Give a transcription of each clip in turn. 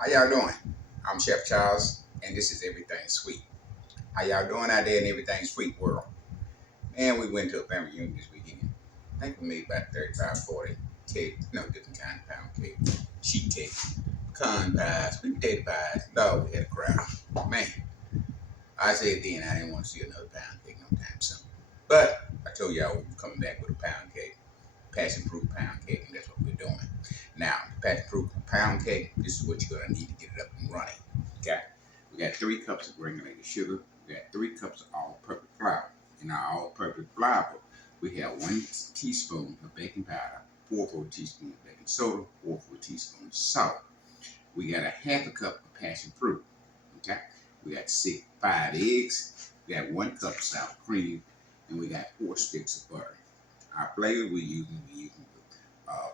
How y'all doing? I'm Chef Charles, and this is Everything Sweet. How y'all doing out there in Everything Sweet world? Man, we went to a family reunion this weekend. I think we made about 35, 40 cake, different kind of pound cake, sheet cake, pecan pies, sweet potato pies. Dog, we had a crowd. Man, I said then I didn't want to see another pound cake no time soon. But I told y'all we were coming back with a pound cake, passion fruit pound cake, and that's what we're doing. Now, passion fruit pound cake, this is what you're gonna need to get it up and running. Okay? We got 3 cups of granulated sugar. We got 3 cups of all-purpose flour. In our all-purpose flour, we have 1 teaspoon of baking powder, 4 teaspoons of baking soda, 4 teaspoons of salt. We got a half a cup of passion fruit. Okay? We got 5 eggs. We got 1 cup of sour cream, and we got 4 sticks of butter. Our flavor we're using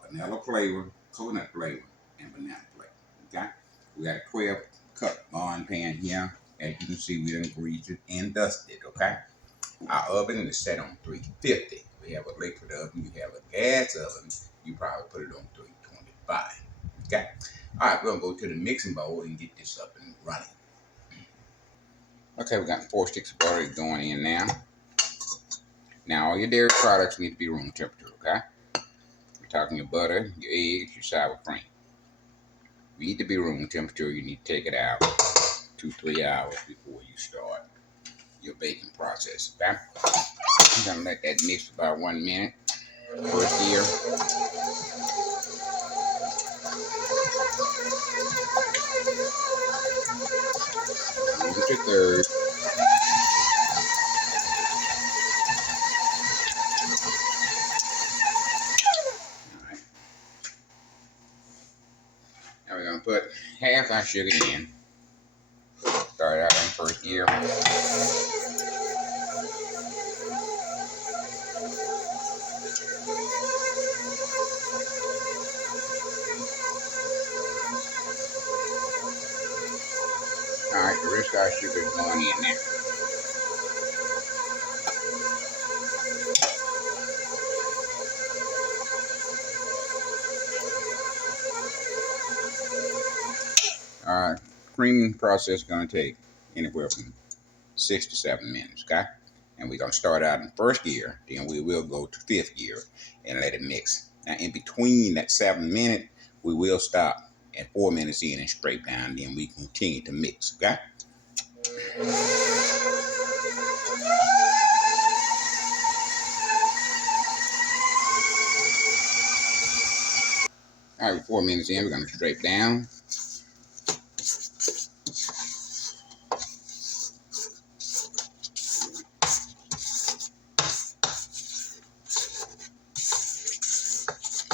vanilla flavor, coconut flavor, and banana flavor. Okay? We got a 12 cup bond pan here. As you can see, we done greased it and dusted. Okay? Our oven is set on 350. We have a electric oven. You have a gas oven. You probably put it on 325. Okay? All right, we're gonna go to the mixing bowl and get this up and running. Okay, we got 4 sticks of butter going in now. Now, all your dairy products need to be room temperature. Okay? We're talking your butter, your eggs, your sour cream. You need to be room temperature. You need to take it out 2-3 hours before you start your baking process. Okay? I'm gonna let that mix for about 1 minute. First year. Move to third. Alright. Now we're gonna put half our sugar in. Start out in first year. Alright, the rest of our sugar is going in now. Alright, creaming process is gonna take anywhere from 6 to 7 minutes, okay? And we're gonna start out in first gear, then we will go to 5th gear and let it mix. Now in between that 7 minute, we will stop at 4 minutes in and scrape down, then we continue to mix, okay? All right, 4 minutes in, we're gonna scrape down.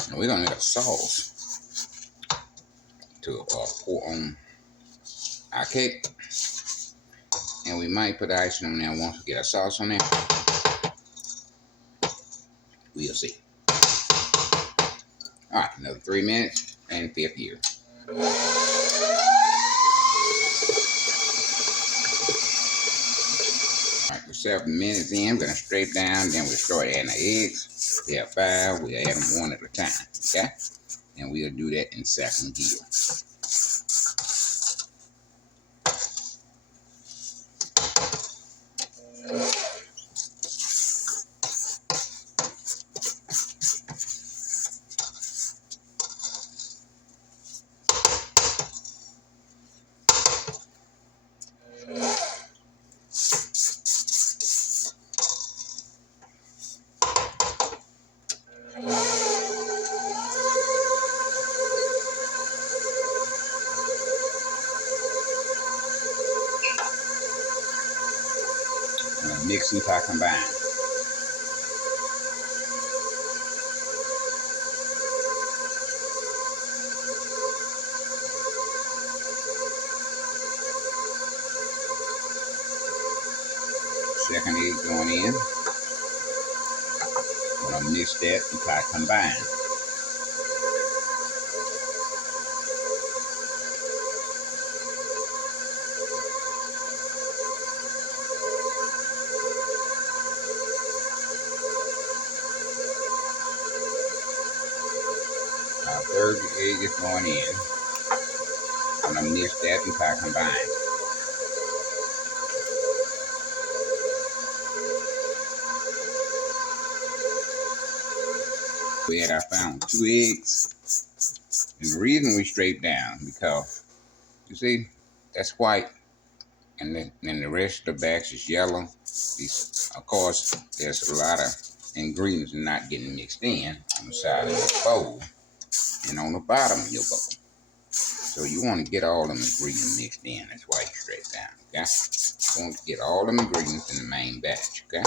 And we're gonna make a sauce to pour on our cake. And we might put icing on there once we get our sauce on there. We'll see. All right, another 3 minutes and 5th gear. All right, we're 7 minutes in. We're gonna scrape down. Then we'll start adding the eggs. We have 5. We add them 1 at a time. Okay, and we'll do that in 2nd gear. Mix until combine. Second egg going in. I'm gonna mix that until I combine. Our third egg is going in. I'm gonna mix that until I combine. We had I found 2 eggs. And the reason we scrape down, because you see, that's white, and then the rest of the batch is yellow. Of course, there's a lot of ingredients not getting mixed in on the side of your bowl and on the bottom of your bowl. So you want to get all them ingredients mixed in. That's why you scrape down, okay? You want to get all them ingredients in the main batch, okay?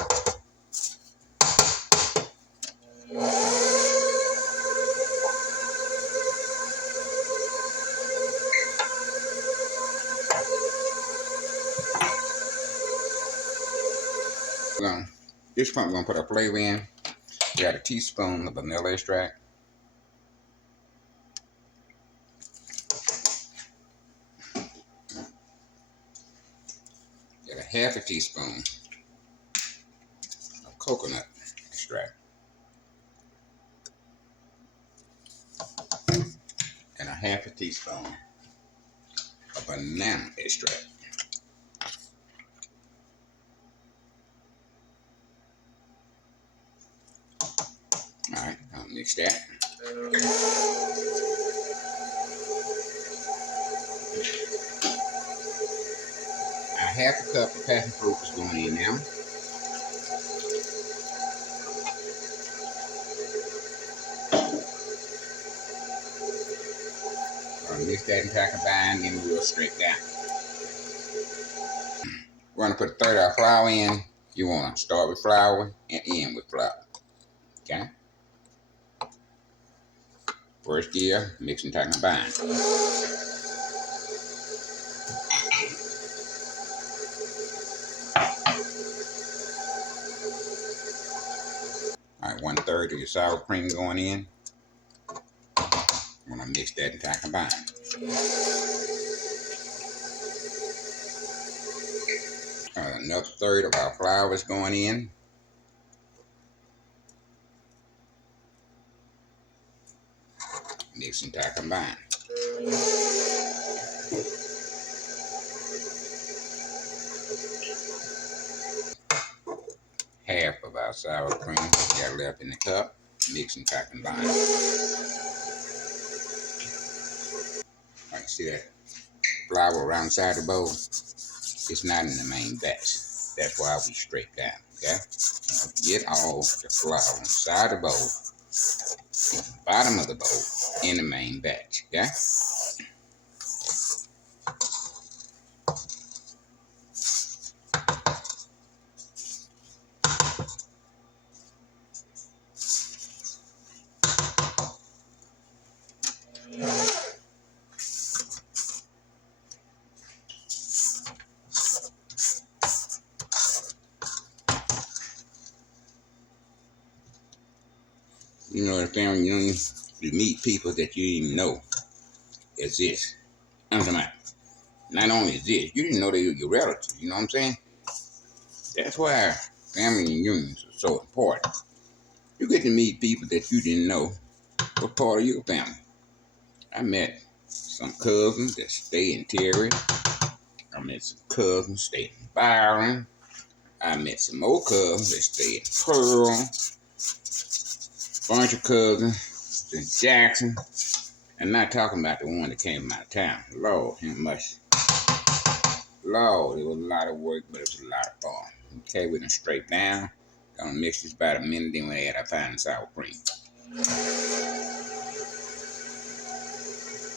This point we're gonna put our flavor in. We got a teaspoon of vanilla extract. Got a half a teaspoon of coconut extract. And a half a teaspoon of banana extract. Alright, I'll mix that. A half a cup of passion fruit is going in now. I'll mix that entire combine, then we'll scrape down. We're going to put a third of our flour in. You want to start with flour and end with flour. Okay? First gear, mix and combine. Alright, 1/3 of your sour cream going in. I'm going to mix that entire combine. Another third of our flour is going in. Mix and combine. Half of our sour cream we got left in the cup. Mix and combine. Alright, see that flour around the side of the bowl? It's not in the main batch. That's why we scrape down, okay? Get all the flour on the side of the bowl, bottom of the bowl, in the main batch, okay? You know, the family union, you meet people that you didn't even know exist. Not only exist, you didn't know they were your relatives, you know what I'm saying? That's why family reunions are so important. You get to meet people that you didn't know were part of your family. I met some cousins that stay in Terry. I met some cousins that stay in Byron. I met some more cousins that stay in Pearl. Bunch of cousins in Jackson. I'm not talking about the one that came out of town. Lord, how much. Lord, it was a lot of work, but it was a lot of fun. Okay, we're gonna straight down. Gonna mix this about a minute, then we add our fine sour cream.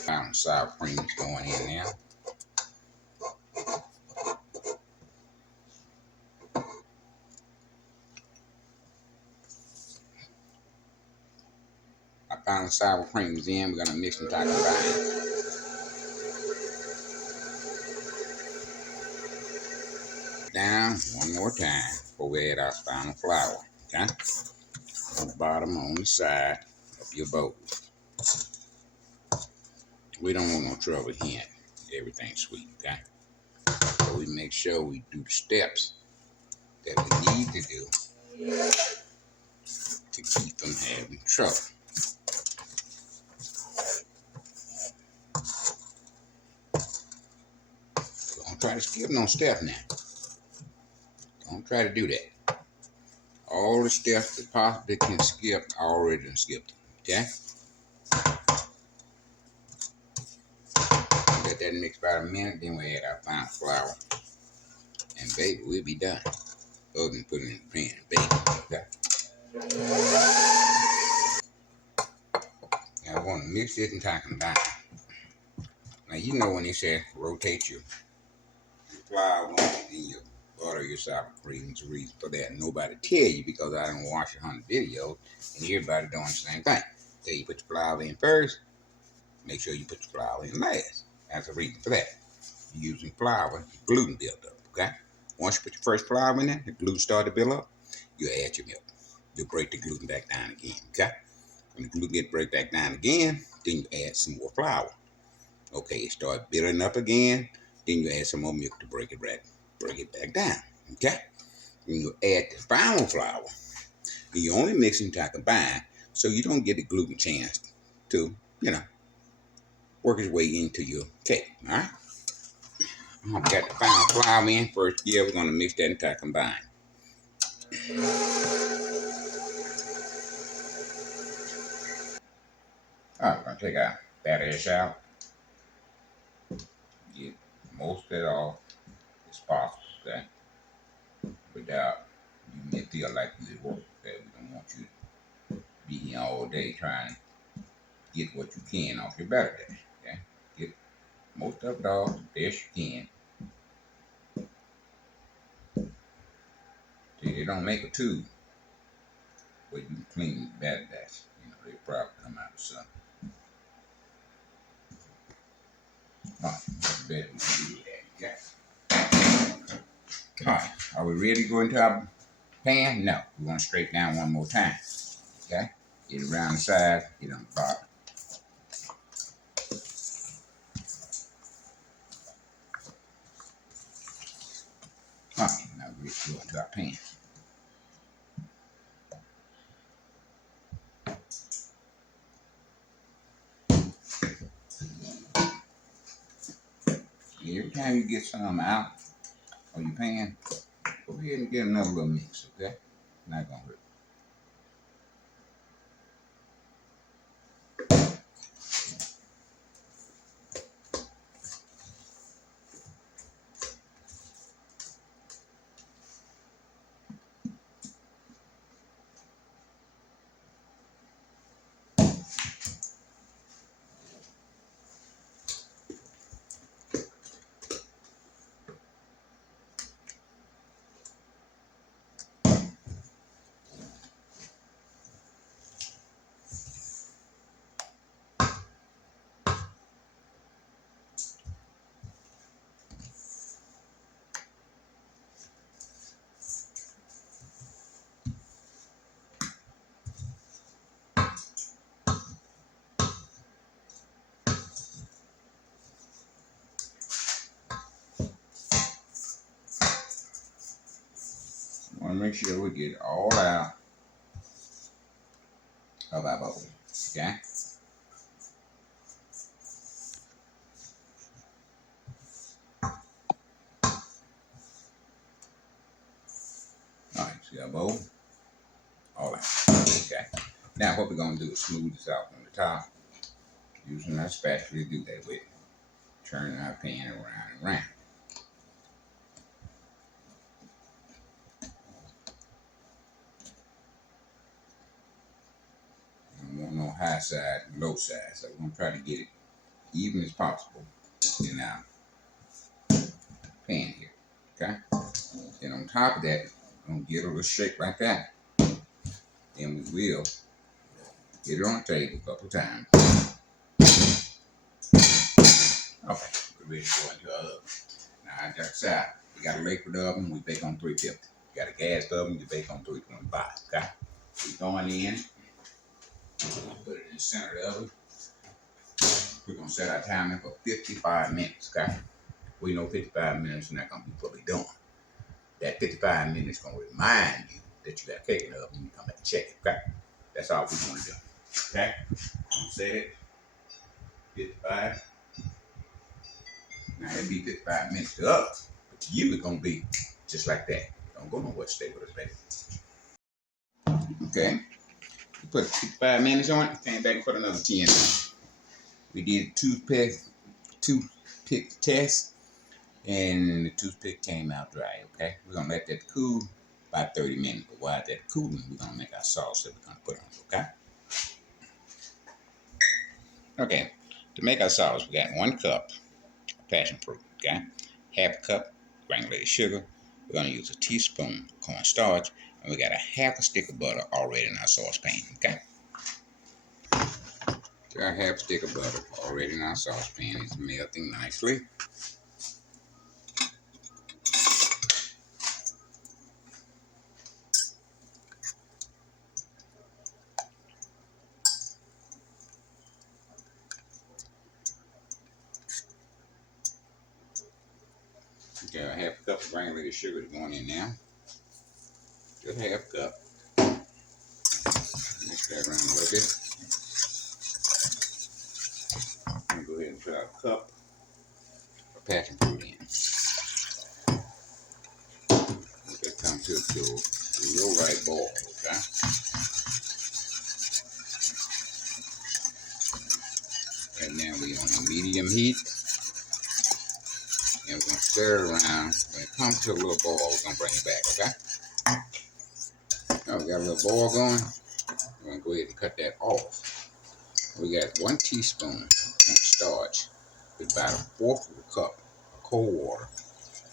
Fine sour cream is going in now. Our fine sour cream is in. We're gonna mix and combine. Down one more time before we add our final flour. Okay? On the bottom, on the side of your bowl. We don't want no trouble here. Everything's sweet, okay? So we make sure we do the steps that we need to do to keep from having trouble. Don't try to skip no step now. Don't try to do that. All the steps that possibly can skip, I already done skipped. Okay? Let that mix about a minute, then we add our final flour. And baby, we'll be done. Other than putting it in the pan and bake. Okay? Now I want to mix it until I combine. Now you know when they say rotate your flour, then you butter your sour cream. There's a reason for that. Nobody tell you because I don't watch 100 videos and everybody doing the same thing. Tell you put your flour in first, make sure you put your flour in last. That's a reason for that. You're using flour, your gluten build up, okay? Once you put your first flour in there, the gluten start to build up, you add your milk. You'll break the gluten back down again, okay? When the gluten get break back down again, then you add some more flour. Okay, it start building up again, then you add some more milk to break it back down, okay? Then you add the final flour, and you only mix until I combine, so you don't get the gluten chance to, work its way into your cake, all right? Got the final flour in first. Yeah, we're gonna mix that until I combine. All right, we're gonna take our batter dish out. Get most of it off as possible, okay? Without you may feel like you at work, okay? We don't want you to be here all day trying to get what you can off your batter dish, okay? Get most of it off the best you can. See, they don't make a tube where you can clean the batter dish. They probably come out with something. All right, that's the best we can do with that, okay? All right, are we ready to go into our pan? No, we want to straight down one more time, okay? Get it around the side, get it on the bottom. All right, now we're ready to go into our pan. Every time you get some out of your pan, go ahead and get another little mix, okay? Not gonna hurt. Want to make sure we get it all out of our bowl, okay? All right, see our bowl? All out, okay? Now what we're gonna do is smooth this out from the top, using our spatula to do that with. Turning our pan around and around. I don't want no high side and low side, so we're gonna try to get it even as possible in our pan here, okay? Then on top of that, we're gonna get a little shake like that. Then we will get it on the table a couple of times. Okay, we're ready to go into our oven. Now, I just said, we got a liquid oven, we bake on 350. We got a gas oven, we bake on 325, okay? We're going in, put it in the center of the oven. We're gonna set our timer for 55 minutes, okay? We know 55 minutes is not gonna be fully done. That 55 minutes gonna remind you that you got cake in the oven when you come back and check it, okay? That's all we wanna do, okay? Set it, 55. Now it'll be 55 minutes to us, but to you it's gonna be just like that. Don't go nowhere, stay with us, baby. Okay. We put 55 minutes on it, came back and put another 10 on. We did a toothpick test, and the toothpick came out dry, okay? We're gonna let that cool about 30 minutes, but while that's cooling, we're gonna make our sauce that we're gonna put on it, okay? Okay, to make our sauce, we got 1 cup of passion fruit, okay? Half a cup granulated sugar. We're gonna use a teaspoon of cornstarch, and we got a half a stick of butter already in our saucepan, okay? Got half a stick of butter already in our saucepan. It's melting nicely. Got a half a cup of granulated sugar going in now. Just half a cup. Mix that around a little bit. I'm gonna go ahead and put our cup of passion fruit in. Let that come to a real right boil, okay? And now we're on a medium heat. And we're gonna stir it around. When it comes to a little boil, we're gonna bring it back, okay? Now we got a little boil going. We're gonna go ahead and cut that off. We got 1 teaspoon of starch with about 1/4 of a cup of cold water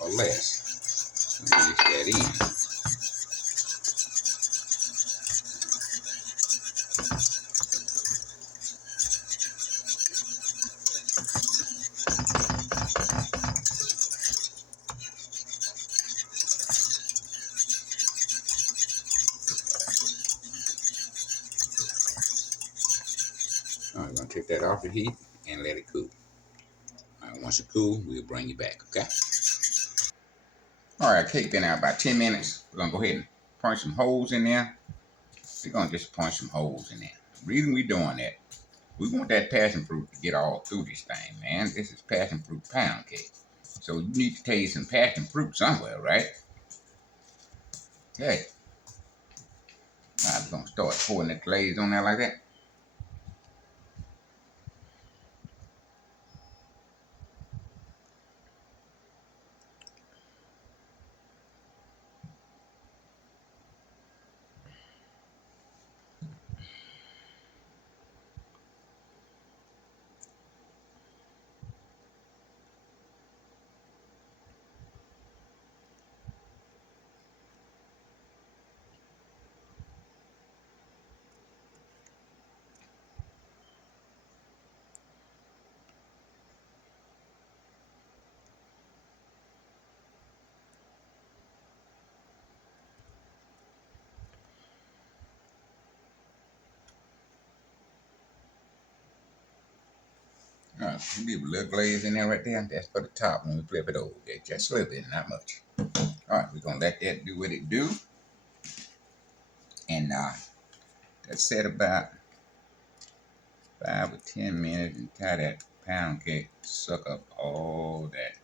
or less. Mix that in. All right, we're gonna take that off the heat and let it cool. All right, once it cool, we'll bring you back, okay? All right, cake been out about 10 minutes. We're gonna go ahead and punch some holes in there. We're gonna just punch some holes in there. The reason we're doing that, we want that passion fruit to get all through this thing, man. This is passion fruit pound cake. So you need to taste some passion fruit somewhere, right? Okay. I'm gonna start pouring that glaze on there like that. All right, we leave a little glaze in there right there. That's for the top when we flip it over. Okay, just a little bit, not much. All right, we're gonna let that do what it do. And that's set about 5 or 10 minutes and tie that pound cake, suck up all that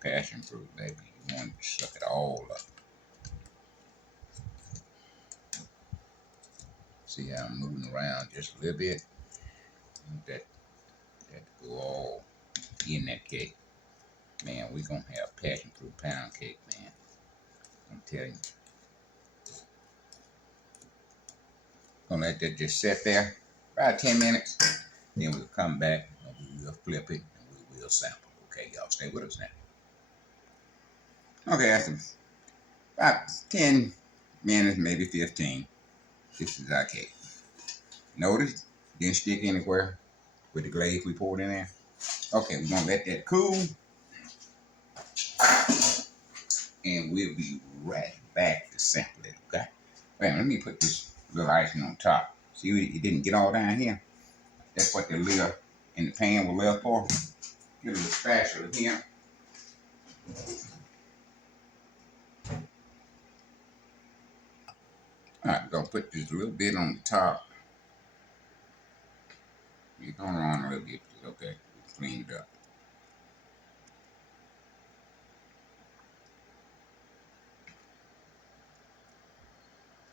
passion fruit, baby. You want to suck it all up. See how I'm moving around just a little bit? That go all in that cake. Man, we're gonna have passion fruit pound cake, man. I'm telling you. Gonna let that just sit there about 10 minutes. Then we'll come back and we will flip it and we will sample. Okay, y'all stay with us now. Okay, after about 10 minutes, maybe 15, this is our cake. Notice, didn't stick anywhere with the glaze we poured in there. Okay, we're gonna let that cool and we'll be right back to sample it, okay? Wait, let me put this little icing on top. See, it didn't get all down here. That's what the lid in the pan was left for. Get a little spatula here. All right, we're gonna put this little bit on the top. You're gonna run a little bit, okay? Clean it up.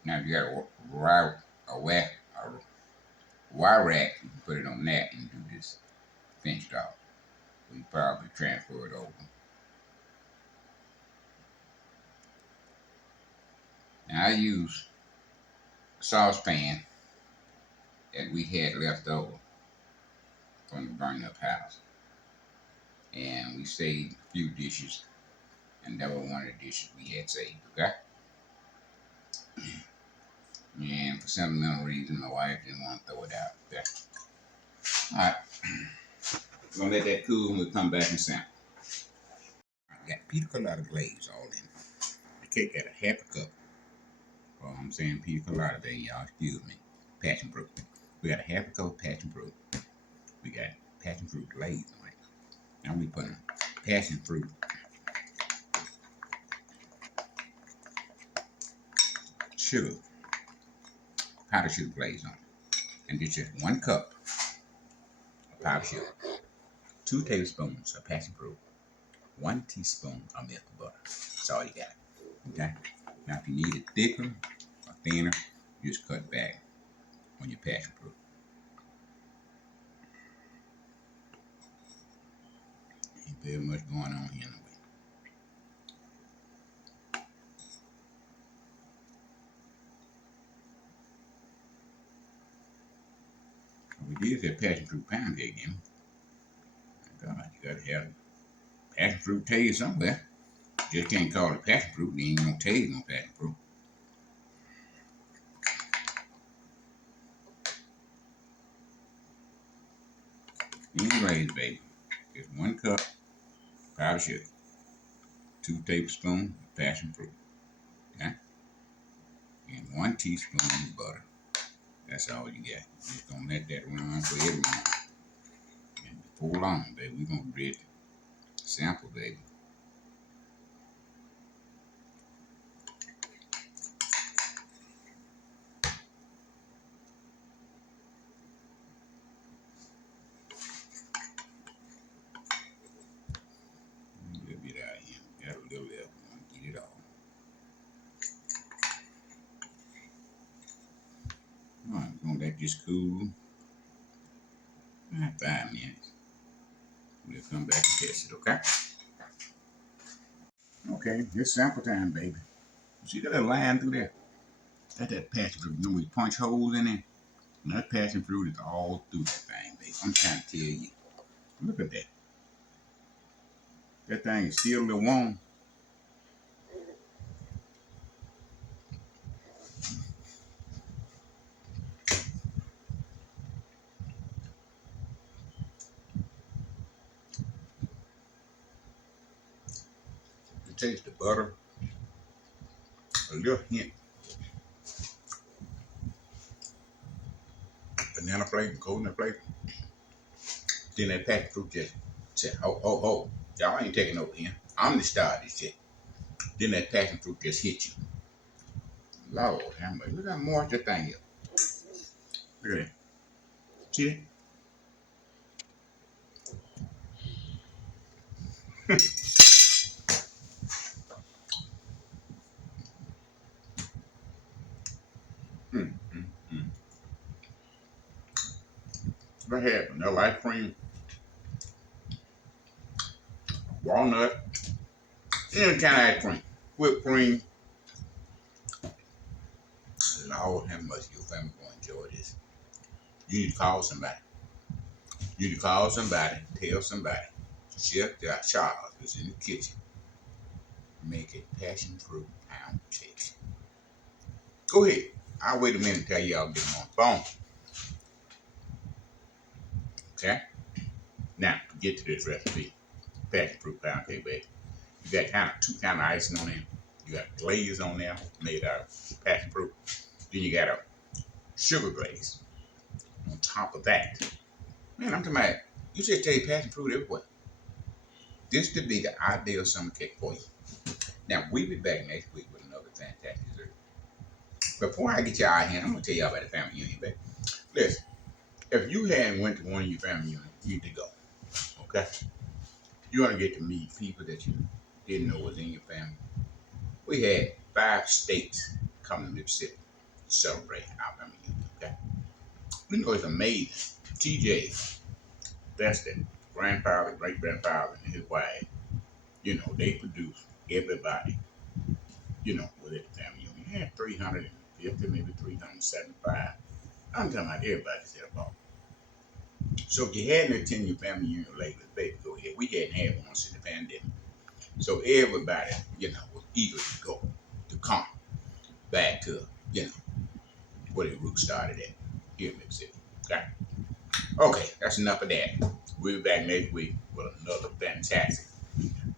Now if you got a wire rack, you can put it on that and do this finished off. We probably transfer it over. Now I use a saucepan that we had left over from the burning up house. And we saved a few dishes, and that was one of the dishes we had saved, okay? And for some unknown reason, my wife didn't want to throw it out, okay? Alright, we're gonna let that cool and we'll come back and sample. I got pina colada glaze all in. The cake got a half a cup. Well, I'm saying pina colada there, y'all, excuse me. Passion fruit. We got a half a cup of passion fruit. We got passion fruit glaze on it. Now we putting passion fruit, sugar, powdered sugar glaze on it. And this is 1 cup of powdered sugar, 2 tablespoons of passion fruit, 1 teaspoon of melted butter. That's all you got. Okay? Now if you need it thicker or thinner, you just cut back on your passion fruit. Ain't very much going on here in the way. We did that passion fruit pound cake in. My God, you gotta have passion fruit taste somewhere. Just can't call it passion fruit, then you ain't gonna taste no passion fruit. Anyways, baby, it's 1 cup powdered sugar, 2 tablespoons of passion fruit, okay? And 1 teaspoon of butter. That's all you got. Just gonna let that run for every month. And before long, baby, we're gonna read the sample, baby. A little bit out here. Got a little left. I'm gonna get it all. Alright, we're gonna let this cool. About 5 minutes. We'll come back and test it, okay? Okay, it's sample time, baby. You see that little line through there? That's that passion fruit. You know we punch holes in it? And that passion fruit is all through that thing, baby. I'm trying to tell you. Look at that. That thing is still a little warm. You taste the butter, a little hint banana flavor, coconut flavor. Then that passion fruit just said, oh. Y'all ain't taking over here. I'm the star of this shit. Then that passion fruit just hit you. Lord, how much? Look how moist that thing is. Look at that. See that? Mm, mm, mm. Go ahead, vanilla ice cream, walnut, any kind of ice cream, whipped cream. Lord, how much your family gonna enjoy this. You need to call somebody. You need to call somebody, tell somebody. Chef Charles is in the kitchen making passion fruit pound cake. Go ahead. I'll wait a minute until y'all get them on the phone. Okay? Now, to get to this recipe, passion fruit pound cake, baby. You got two kind of icing on there. You got glaze on there made out of passion fruit. Then you got a sugar glaze on top of that. Man, I'm talking about, you should take passion fruit everywhere. This could be the ideal summer cake for you. Now, we'll be back next week with another fantastic dessert. Before I get you out here, I'm going to tell y'all about the family union, baby. Listen, if you hadn't went to one of your family unions, you need to go. Okay? You're going to get to meet people that you didn't know was in your family. We had 5 states come to Mississippi. celebrate our family unit. Okay, you know it's amazing. TJ, that's the grandfather, great grandfather, and his wife. You know they produce everybody. You know with the family unit, you had 350, maybe 375. I'm talking about everybody's there about. So if you hadn't attended your family unit lately, baby, go ahead. We hadn't had one since the pandemic. So everybody, was eager to go, to come back to, where the root started at here in Mississippi. Okay. Okay, that's enough of that. We'll be back next week with another fantastic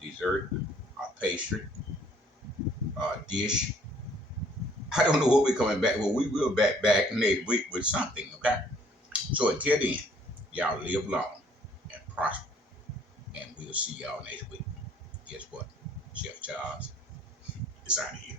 dessert, pastry, dish. I don't know what we're coming back. Well, we will back next week with something, okay? So until then, y'all live long and prosper. And we'll see y'all next week. Guess what? Chef Charles is out of here.